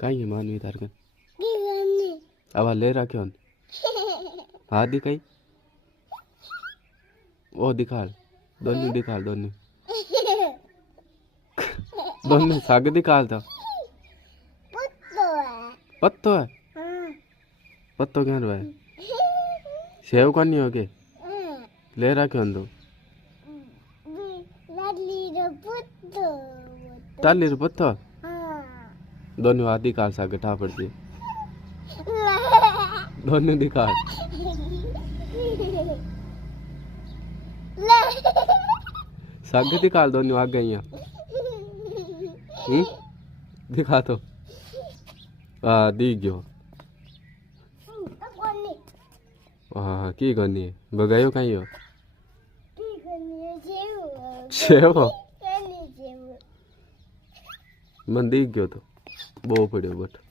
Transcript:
कहीं मानवी तार कन अब ले रखे हाथ दिखाई वो दिखाल दोनों दिखाल दोनों दोनों साग दिखाल था पत्तो है पत्तो क्या है सेव कौन नहीं होगे ले रखे दो ताली पत्तो दोनों हाथ दिखाल साग ठा पड़ती दोनों दिखाल साग दिखाल दोनों आ गई दिखा तो हाँ दी गयो हाँ की गनी बगायो कहीं हो सेव मन दी गयो तो बो पड़ो बट